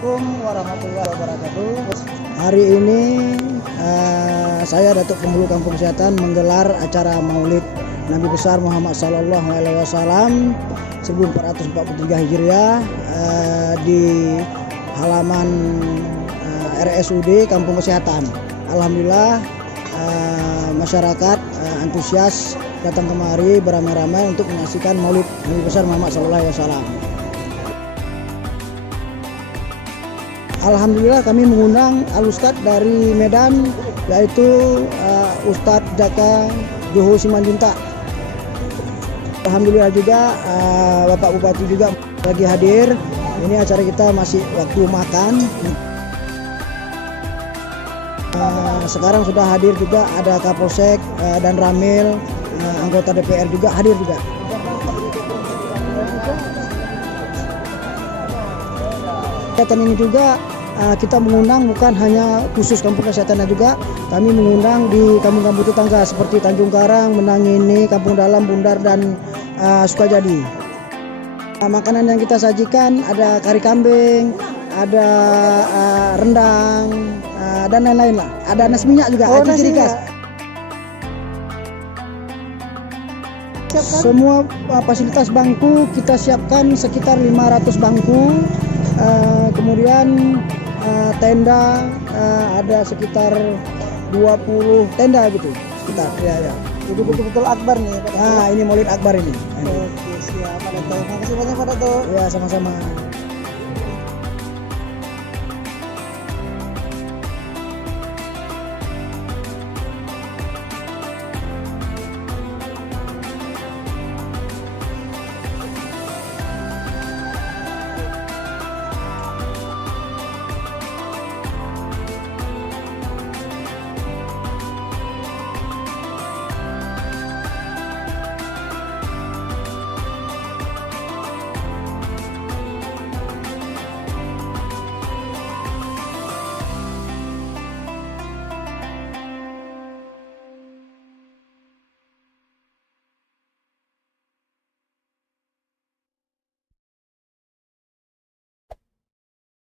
Assalamualaikum warahmatullahi wabarakatuh. Hari ini saya Datuk Penghulu Kampung Kesehatan menggelar acara Maulid Nabi besar Muhammad Sallallahu Alaihi Wasallam 1443 Hijriah di halaman RSUD Kampung Kesehatan. Alhamdulillah masyarakat antusias datang kemari beramai-ramai untuk menyaksikan Maulid Nabi besar Muhammad Sallallahu Alaihi Wasallam. Alhamdulillah kami mengundang Al-Ustadz dari Medan, yaitu Ustadz Jaka Joho Simanjuntak. Alhamdulillah juga Bapak Bupati juga lagi hadir. Ini acara kita masih waktu makan. Sekarang sudah hadir juga ada Kapolsek dan Ramil, anggota DPR juga hadir juga. Kegiatan ini juga kita mengundang bukan hanya khusus kampung kesehatannya, juga kami mengundang di kampung-kampung tetangga seperti Tanjung Karang, Menangini, Kampung Dalam, Bundar, dan Sukajadi. Makanan yang kita sajikan ada kari kambing, ada rendang, dan lain-lain lah. Ada nasi minyak juga, itu ciri khas. Semua fasilitas bangku kita siapkan sekitar 500 bangku. Kemudian tenda ada sekitar 20 tenda gitu sekitar ya. Jadi betul-betul akbar nih Pak. Ini Maulid Akbar ini. Oke, siap Pak Dato. Makasih banyak Pak Dato. Ya, sama-sama.